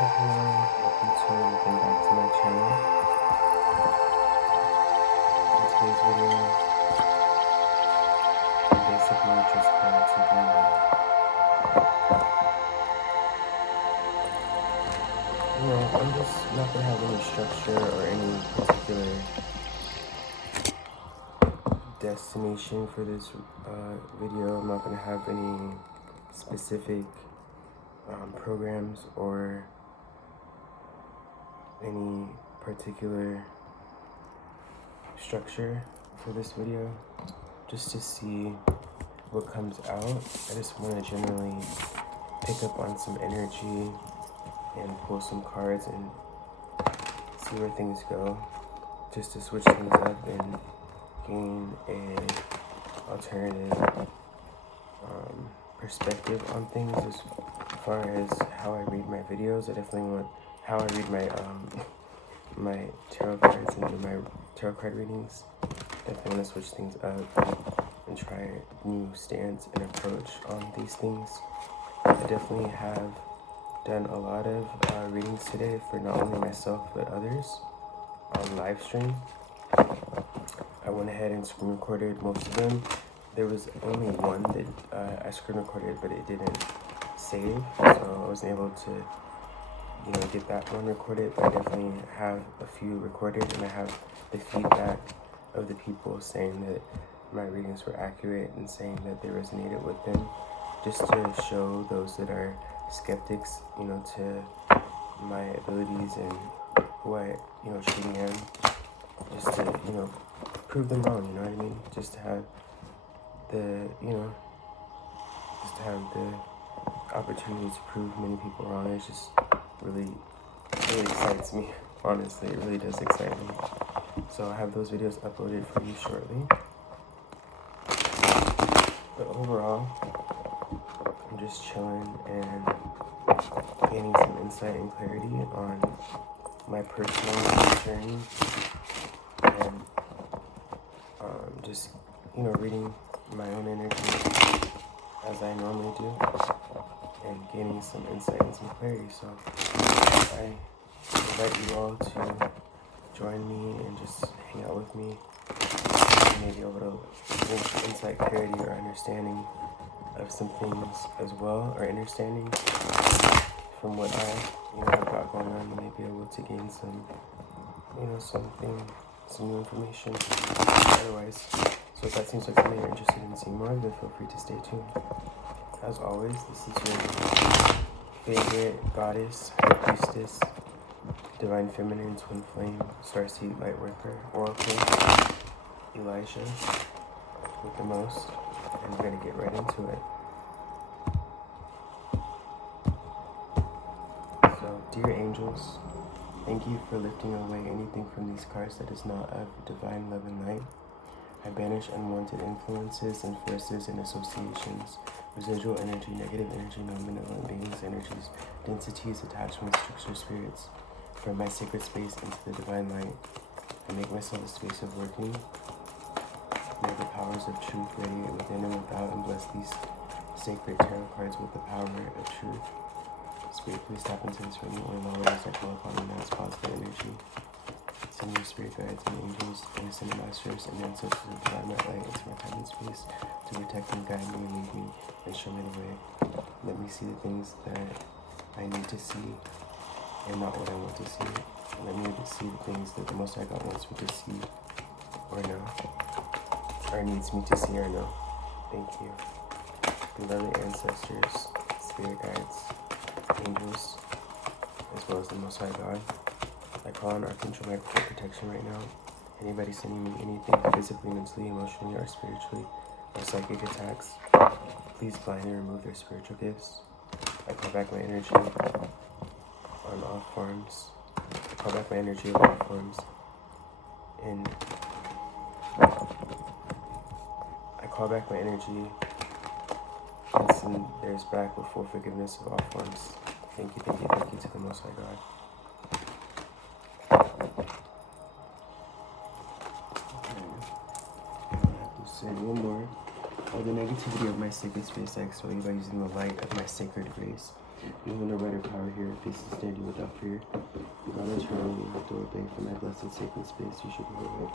Everyone, welcome back to my channel. In today's video, I'm basically just going to be, I'm just not going to have any structure or any particular destination for this video. I'm not going to have any specific programs or any particular structure for this video, just to see what comes out. I just want to generally pick up on some energy and pull some cards and see where things go, just to switch things up and gain a alternative perspective on things as far as how I read my videos. I definitely want how I read my my tarot cards and my tarot card readings. Definitely want to switch things up and try a new stance and approach on these things. I definitely have done a lot of readings today for not only myself but others on live stream. I went ahead and screen recorded most of them. There was only one that I screen recorded, but it didn't save, so I wasn't able to get that one recorded. But I definitely have a few recorded, and I have the feedback of the people saying that my readings were accurate and saying that they resonated with them, just to show those that are skeptics, to my abilities and who I, truly am, just to, prove them wrong, you know what I mean? Just to have the, opportunity to prove many people wrong. It's just really excites me. Honestly, it really does excite me. So I have those videos uploaded for you shortly. But overall, I'm just chilling and gaining some insight and clarity on my personal journey, and just reading my own energy as I normally do, and gaining some insight and some clarity. So I invite you all to join me and just hang out with me. You may be able to gain some insight, clarity, or understanding of some things as well, or understanding from what I have got going on. You may be able to gain some some new information otherwise. So if that seems like something you're interested in seeing more of, then feel free to stay tuned. As always, this is your favorite goddess, high priestess, divine feminine, twin flame, starseed lightworker, oracle, Elijah with the most, and we're gonna get right into it. So, dear angels, thank you for lifting away anything from these cards that is not of divine love and light. I banish unwanted influences and forces and associations, residual energy, negative energy, non-benevolent beings, energies, densities, attachments, structure, spirits, from my sacred space into the divine light. I make myself a space of working. May the powers of truth radiate within and without, and bless these sacred tarot cards with the power of truth. Spirit, please tap into this for me or lower as I call upon the mass positive energy. Send your spirit guides and angels, innocent masters, and ancestors of divine light into my time and space to protect and guide me and lead me and show me the way. Let me see the things that I need to see and not what I want to see. Let me see the things that the Most High God wants me to see or know, or needs me to see or know. Thank you. Beloved ancestors, spirit guides, angels, as well as the Most High God, I call on Archangel Michael for protection right now. Anybody sending me anything physically, mentally, emotionally, or spiritually, or psychic attacks, please blind and remove their spiritual gifts. I call back my energy on all forms. I call back my energy of all forms. And I call back my energy and send theirs back with full forgiveness of all forms. Thank you to the Most High God. Say one more. All the negativity of my sacred space I expel you by using the light of my sacred grace. You hold a brighter power here, faces stand you without fear. You God eternally, you have to obey for my blessed sacred space. You should be right.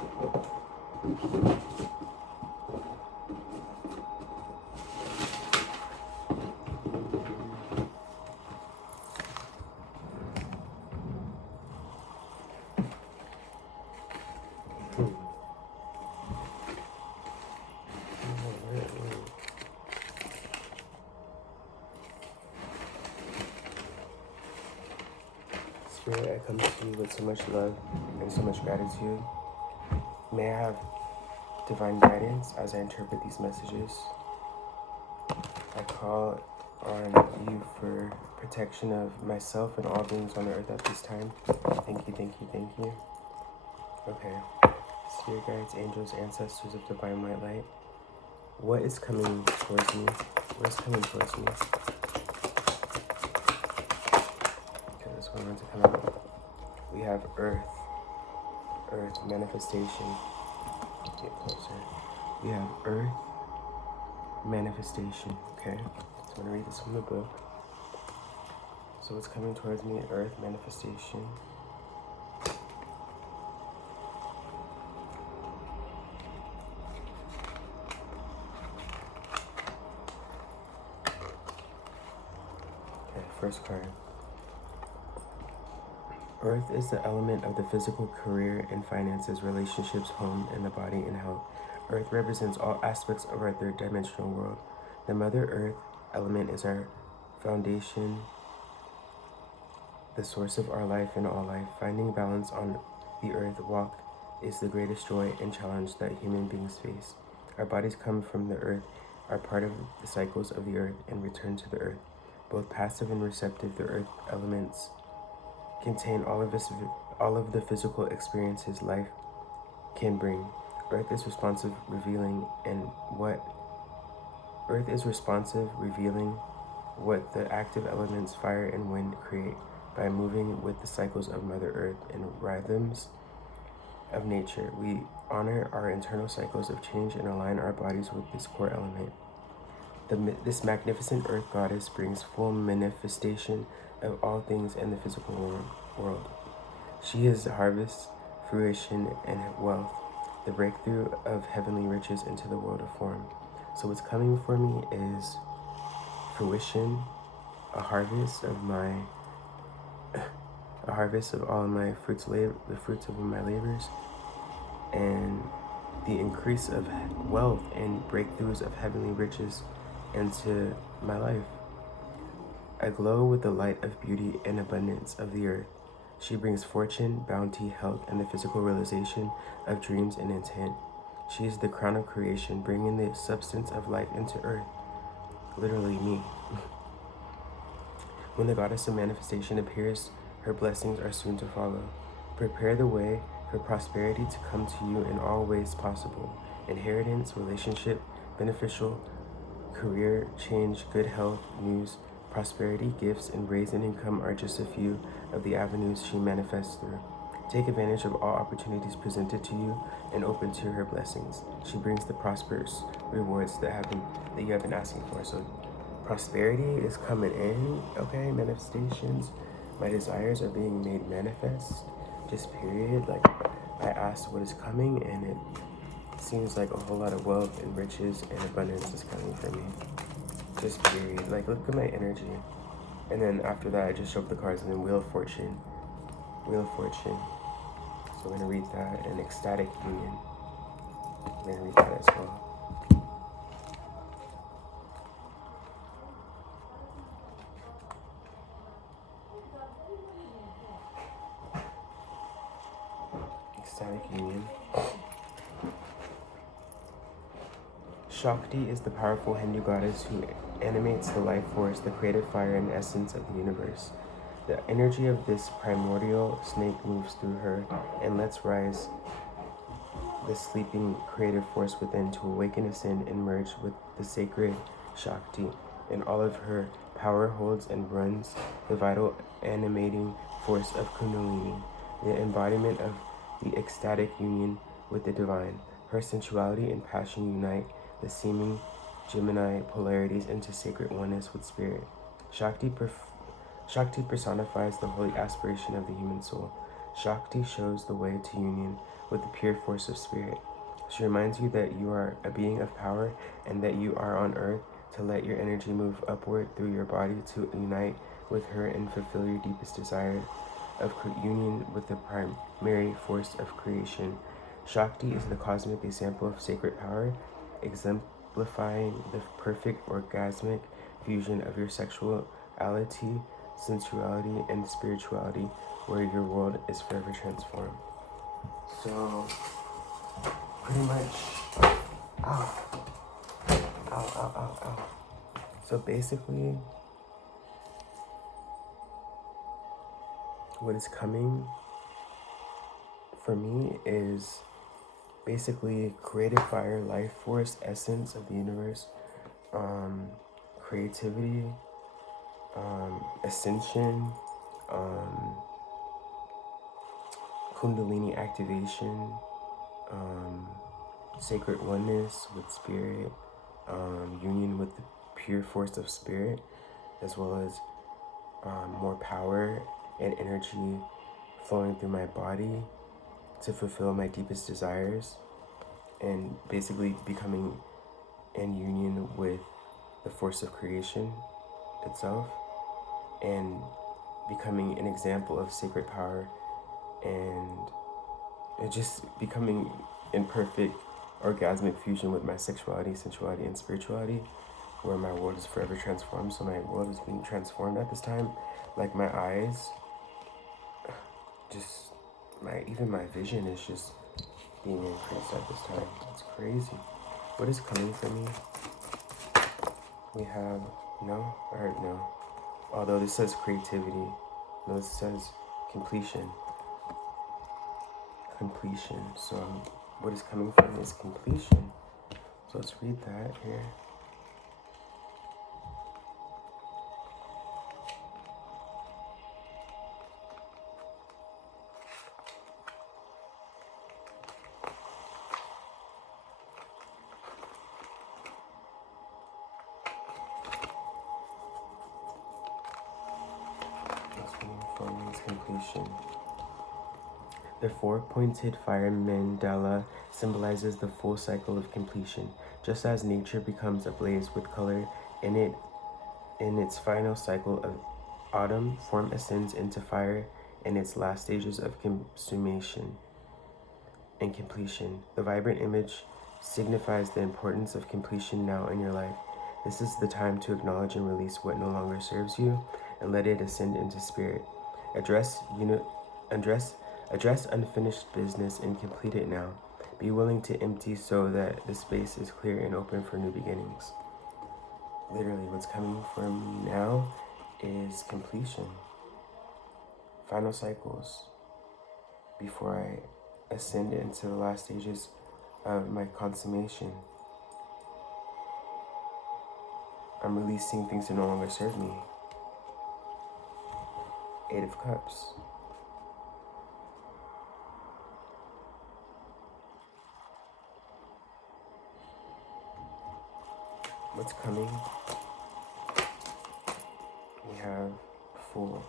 Spirit, I come to you with so much love and so much gratitude. May I have divine guidance as I interpret these messages. I call on you for protection of myself and all beings on the earth at this time. Thank you, thank you, thank you. Okay. Spirit guides, angels, ancestors of divine light. What is coming towards me? What is coming towards me? Okay, that's what I want to come out. We have earth, manifestation. Get closer. We have earth, manifestation. Okay, so I'm going to read this from the book. So what's coming towards me? Earth, manifestation. Okay, first card. Earth is the element of the physical, career, and finances, relationships, home, and the body and health. Earth represents all aspects of our third dimensional world. The Mother Earth element is our foundation, the source of our life and all life. Finding balance on the earth walk is the greatest joy and challenge that human beings face. Our bodies come from the earth, are part of the cycles of the earth, and return to the earth. Both passive and receptive, the earth elements contain all of the physical experiences life can bring. Earth is responsive, revealing what the active elements fire and wind create by moving with the cycles of Mother Earth and rhythms of nature. We honor our internal cycles of change and align our bodies with this core element. This magnificent earth goddess brings full manifestation of all things in the physical world. She is harvest, fruition, and wealth, the breakthrough of heavenly riches into the world of form. So what's coming for me is fruition, a harvest of all of my fruits, the fruits of my labors, and the increase of wealth and breakthroughs of heavenly riches into my life. I glow with the light of beauty and abundance of the earth. She brings fortune, bounty, health, and the physical realization of dreams and intent. She is the crown of creation, bringing the substance of life into earth. Literally me. When the goddess of manifestation appears, her blessings are soon to follow. Prepare the way for prosperity to come to you in all ways possible. Inheritance, relationship, beneficial, career, change, good health, news, prosperity, gifts, and raise in income are just a few of the avenues she manifests through. Take advantage of all opportunities presented to you and open to her blessings. She brings the prosperous rewards that you have been asking for. So prosperity is coming in, okay? Manifestations. My desires are being made manifest. Just period. Like, I asked what is coming, and it seems like a whole lot of wealth and riches and abundance is coming for me. Just period. Like, look at my energy. And then after that, I just show up the cards, and then Wheel of Fortune. Wheel of Fortune. So we're going to read that. And Ecstatic Union. We're going to read that as well. Ecstatic Union. Shakti is the powerful Hindu goddess who animates the life force, the creative fire and essence of the universe. The energy of this primordial snake moves through her and lets rise the sleeping creative force within to awaken, ascend, and merge with the sacred Shakti. In all of her power holds and runs the vital animating force of Kundalini, the embodiment of the ecstatic union with the divine. Her sensuality and passion unite the seeming Gemini polarities into sacred oneness with spirit. Shakti Shakti personifies the holy aspiration of the human soul. Shakti shows the way to union with the pure force of spirit. She reminds you that you are a being of power and that you are on earth to let your energy move upward through your body to unite with her and fulfill your deepest desire of union with the primary force of creation. Shakti is the cosmic example of sacred power, exemplifying the perfect orgasmic fusion of your sexuality, sensuality, and spirituality, where your world is forever transformed. So, pretty much, ow, ow, ow, ow, ow. So basically, what is coming for me is basically creative fire, life force, essence of the universe, creativity, ascension, kundalini activation, sacred oneness with spirit, union with the pure force of spirit, as well as more power and energy flowing through my body to fulfill my deepest desires, and basically becoming in union with the force of creation itself, and becoming an example of sacred power, and just becoming in perfect orgasmic fusion with my sexuality, sensuality, and spirituality, where my world is forever transformed. So my world is being transformed at this time. Like my eyes, just even my vision is just being increased at this time. It's crazy. What is coming for me? We have no, I heard no. Although this says creativity, no, this says completion. Completion. So what is coming for me is completion. So let's read that here. Completion. The four-pointed fire mandala symbolizes the full cycle of completion. Just as nature becomes ablaze with color in its final cycle of autumn, form ascends into fire in its last stages of consummation and completion. The vibrant image signifies the importance of completion now in your life. This is the time to acknowledge and release what no longer serves you and let it ascend into spirit. Address unfinished business and complete it now. Be willing to empty so that the space is clear and open for new beginnings. Literally, what's coming from now is completion. Final cycles before I ascend into the last stages of my consummation. I'm releasing things that no longer serve me. Eight of Cups. What's coming? We have Fool.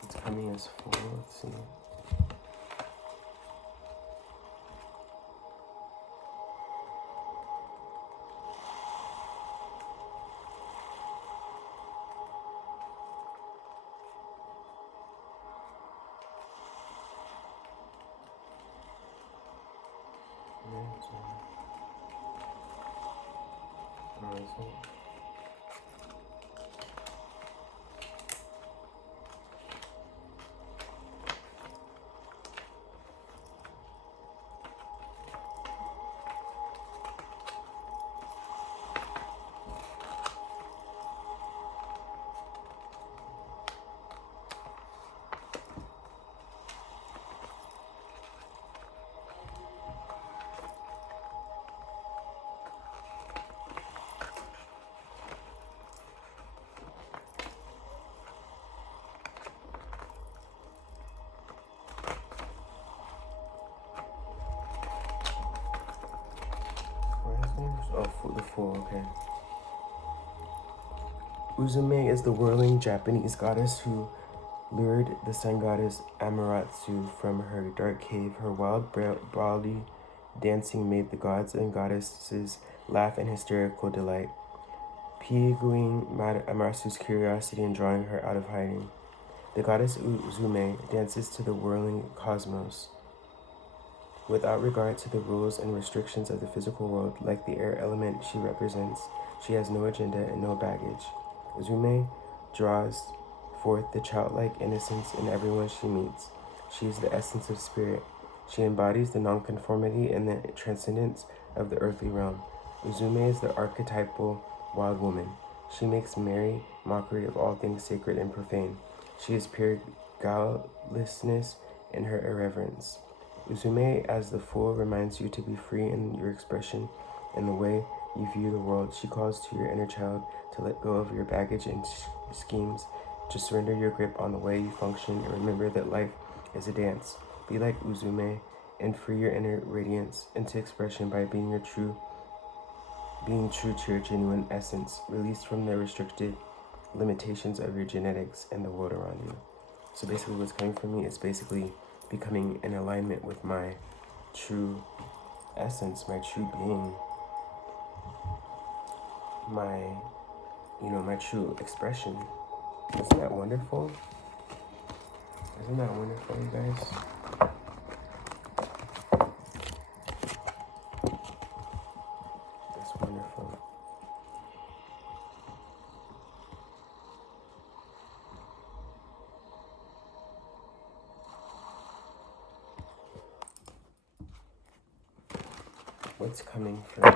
What's coming as Fool? Let's see. Oh, the Fool, okay. Uzume is the whirling Japanese goddess who lured the sun goddess Amaterasu from her dark cave. Her wild, brawly dancing made the gods and goddesses laugh in hysterical delight, piquing Amaterasu's curiosity and drawing her out of hiding. The goddess Uzume dances to the whirling cosmos, without regard to the rules and restrictions of the physical world. Like the air element she represents, she has no agenda and no baggage. Uzume draws forth the childlike innocence in everyone she meets. She is the essence of spirit. She embodies the nonconformity and the transcendence of the earthly realm. Uzume is the archetypal wild woman. She makes merry mockery of all things sacred and profane. She is pure guilelessness in her irreverence. Uzume as the fool reminds you to be free in your expression and the way you view the world. She calls to your inner child to let go of your baggage and schemes, to surrender your grip on the way you function, and remember that life is a dance. Be like Uzume and free your inner radiance into expression by being true to your genuine essence, released from the restricted limitations of your genetics and the world around you. So basically what's coming for me is basically becoming in alignment with my true essence, my true being, my true expression. Isn't that wonderful? Isn't that wonderful, you guys? That's wonderful. What's coming for me?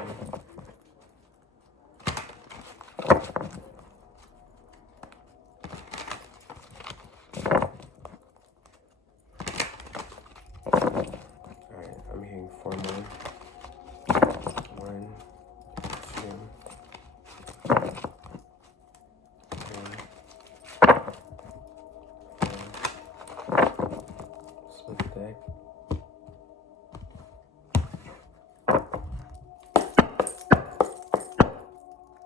Alright, I'm hearing 4 more. 1, 2, 3, 4. Split the deck.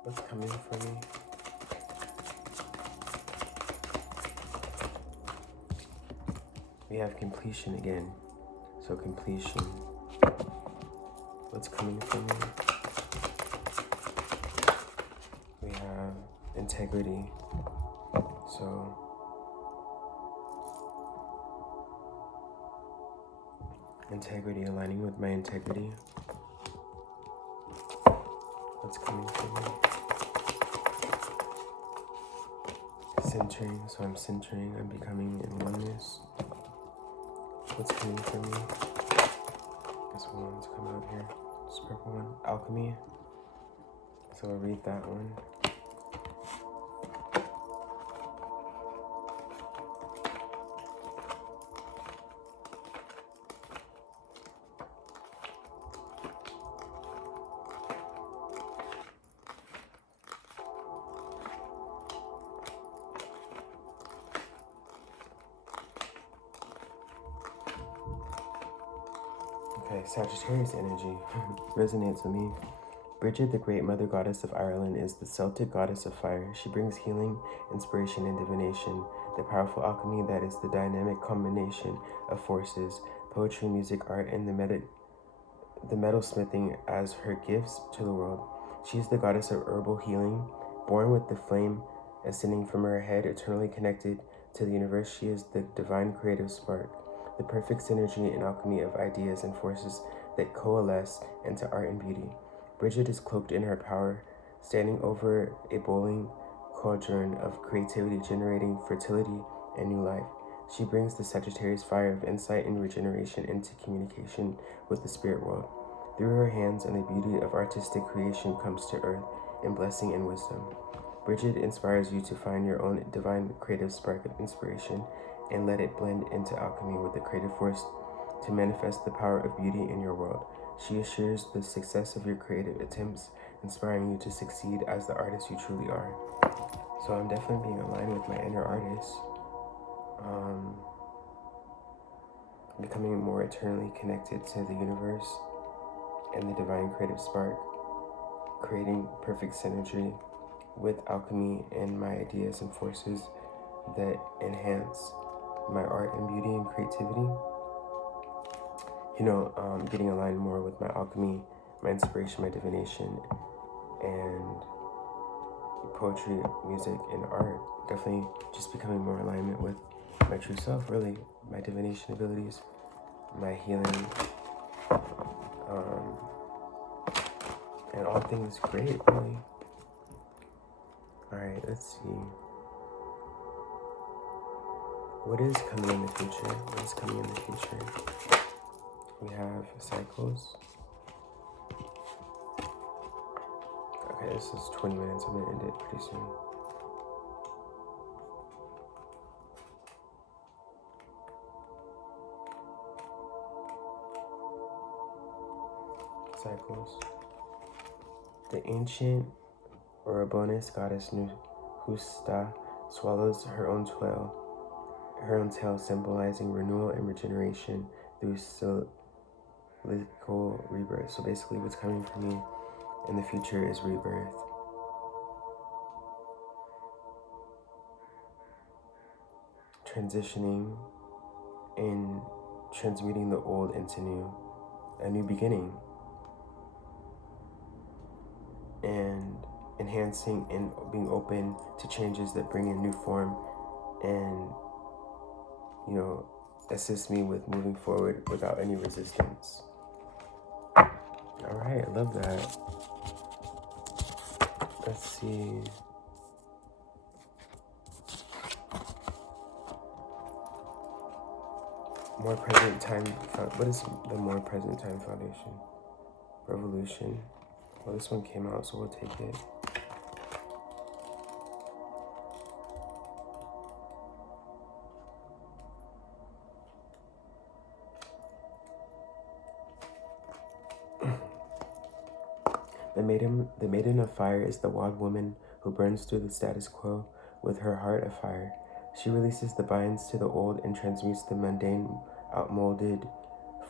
What's coming for me? We have completion again. So completion. What's coming for me? We have integrity. So integrity, aligning with my integrity. What's coming for me? Centering, so I'm centering, I'm becoming in oneness. What's coming for me? This one's coming out here. This purple one, alchemy. So I'll read that one. Okay, Sagittarius energy resonates with me. Bridget, the great mother goddess of Ireland, is the Celtic goddess of fire. She brings healing, inspiration, and divination, the powerful alchemy that is the dynamic combination of forces, poetry, music, art, and the metalsmithing as her gifts to the world. She is the goddess of herbal healing, born with the flame ascending from her head, eternally connected to the universe. She is the divine creative spark, the perfect synergy and alchemy of ideas and forces that coalesce into art and beauty. Bridget is cloaked in her power, standing over a boiling cauldron of creativity, generating fertility and new life. She brings the Sagittarius fire of insight and regeneration into communication with the spirit world. Through her hands and the beauty of artistic creation comes to earth in blessing and wisdom. Bridget inspires you to find your own divine creative spark of inspiration and let it blend into alchemy with the creative force to manifest the power of beauty in your world. She assures the success of your creative attempts, inspiring you to succeed as the artist you truly are. So I'm definitely being aligned with my inner artist. Becoming more eternally connected to the universe and the divine creative spark, creating perfect synergy with alchemy and my ideas and forces that enhance my art and beauty and creativity. Getting aligned more with my alchemy, my inspiration, my divination, and poetry, music, and art. Definitely just becoming more alignment with my true self, really. My divination abilities, my healing, and all things great, really. Alright, let's see. What is coming in the future? What is coming in the future? We have cycles. Okay, this is 20 minutes. I'm going to end it pretty soon. Cycles. The ancient Ouroboros goddess Nuhusta swallows her own tail, symbolizing renewal and regeneration through cyclical rebirth. So basically what's coming for me in the future is rebirth. Transitioning and transmuting the old into new. A new beginning. And enhancing and being open to changes that bring in new form and, assist me with moving forward without any resistance. All right, I love that. Let's see. More present time. What is the more present time foundation? Revolution. Well, this one came out, so we'll take it. The maiden of fire is the wild woman who burns through the status quo with her heart of fire. She releases the binds to the old and transmutes the mundane, outmolded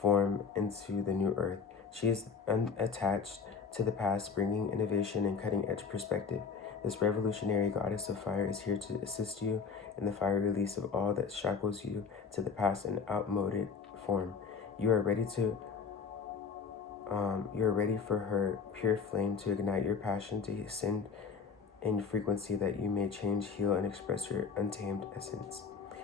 form into the new earth. She is unattached to the past, bringing innovation and cutting-edge perspective. This revolutionary goddess of fire is here to assist you in the fire release of all that shackles you to the past and outmoded form. You are ready for her pure flame to ignite your passion to ascend in frequency that you may change, heal, and express your untamed essence.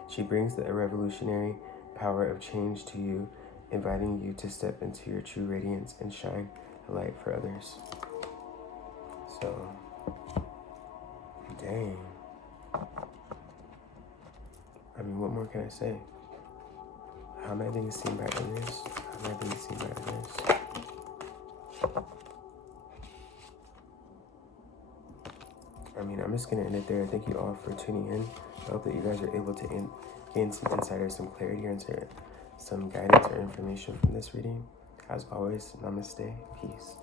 She brings the revolutionary power of change to you, inviting you to step into your true radiance and shine a light for others. So, dang. I mean, what more can I say? How am I being seen by others? How am I being seen by others? I mean, I'm just going to end it there. Thank you all for tuning in. I hope that you guys are able to gain some insight or some clarity or some guidance or information from this reading. As always, namaste, peace.